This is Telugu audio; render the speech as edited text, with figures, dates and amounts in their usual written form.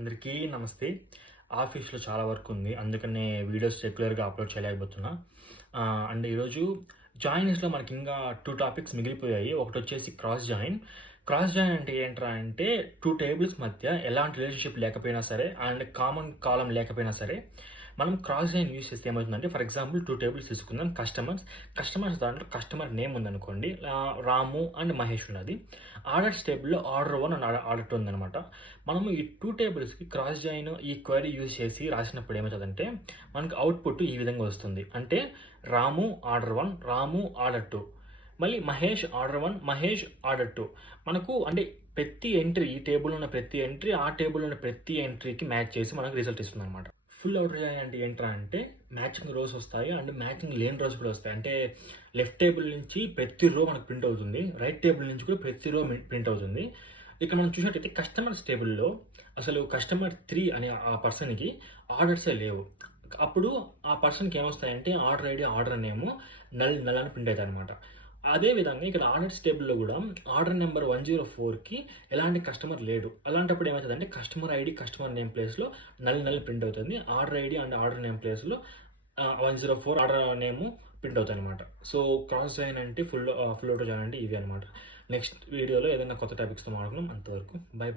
అందరికీ నమస్తే. ఆఫీస్‌లో చాలా వర్క్ ఉంది. అందుకనే వీడియోస్ రెగ్యులర్‌గా అప్‌లోడ్ చేయలేకపోతున్నా. అండ్ ఈరోజు జాయినింగ్స్‌లో మనకింకా 2 టాపిక్స్ మిగిలిపోయాయి. ఒకటొచ్చేసి క్రాస్ జాయిన్. క్రాస్ జాయిన్ అంటే ఏంట్రా అంటే 2 టేబుల్స్ మధ్య ఎలాంటి రిలేషన్‌షిప్ లేకపోయినా సరే అండ్ కామన్ కాలమ్ లేకపోయినా సరే మనం క్రాస్ జాయిన్ యూజ్ చేస్తే ఏమవుతుందంటే ఫర్ ఎగ్జాంపుల్ 2 టేబుల్స్ తీసుకుందాం. కస్టమర్స్ దాంట్లో కస్టమర్ నేమ్ ఉందనుకోండి. రాము అండ్ మహేష్ ఉన్నది. ఆర్డర్స్ టేబుల్‌లో ఆర్డర్ 1 అండ్ ఆర్డర్ 2 ఉందనమాట. మనము ఈ 2 టేబుల్స్‌కి క్రాస్ జాయిన్ ఈ క్వెరీ యూజ్ చేసి రాసినప్పుడు ఏమవుతదంటే మనకు అవుట్‌పుట్ ఈ విధంగా వస్తుంది. అంటే రాము ఆర్డర్ 1, రాము ఆర్డర్ 2. మళ్ళీ మహేష్ ఆర్డర్ 1, మహేష్ ఆర్డర్ 2. మనకు అంటే ప్రతి ఎంట్రీ ఈ టేబుల్‌లో ఉన్న ప్రతి ఎంట్రీ ఆ టేబుల్‌లో ఉన్న ప్రతి ఎంట్రీకి మ్యాచ్ చేసి మనకు రిజల్ట్ ఇస్తుందనమాట. ఫుల్ ఔటర్ జాయిన్ అంటే ఏంట్రా అంటే మ్యాచింగ్ రోస్ వస్తాయి అండ్ మ్యాచింగ్ లేని రోస్ కూడా వస్తాయి. అంటే లెఫ్ట్ టేబుల్ నుంచి ప్రతి రో మనకు ప్రింట్ అవుతుంది. రైట్ టేబుల్ నుంచి కూడా ప్రతి రో ప్రింట్ అవుతుంది. ఇక్కడ మనం చూసినట్టయితే కస్టమర్స్ టేబుల్‌లో అసలు కస్టమర్ 3 అనే ఆ పర్సన్‌కి ఆర్డర్సే లేవు. అప్పుడు ఆ పర్సన్‌కి ఏమొస్తాయంటే ఆర్డర్ ఐడి, ఆర్డర్ నేము నల్ అని ప్రింట్ అయితాయన్నమాట. అదే విధంగా ఇక్కడ ఆర్డర్స్ టేబుల్‌లో గూడా ఆర్డర్ నంబర్ 104కి ఎలాంటి కస్టమర్ లేడు. అలాంటప్పుడు ఏమైతదంటే కస్టమర్ ఐడి, కస్టమర్ నేమ్ ప్లేస్‌లో నల్ ప్రింట్ అవుతుంది. Order ID and order name ప్లేస్‌లో 104 ఆర్డర్ నేము ప్రింట్ అవుతాయన్నమాట. సో, క్రాస్ జాయిన్ అంటే ఫుల్ ఆటో జాయిన్ అంటే ఇవే అన్నమాట. నెక్స్ట్ వీడియోలో ఏదైనా కొత్త టాపిక్స్‌తో మాట్లాడుకుందాం. అంతవరకు బై.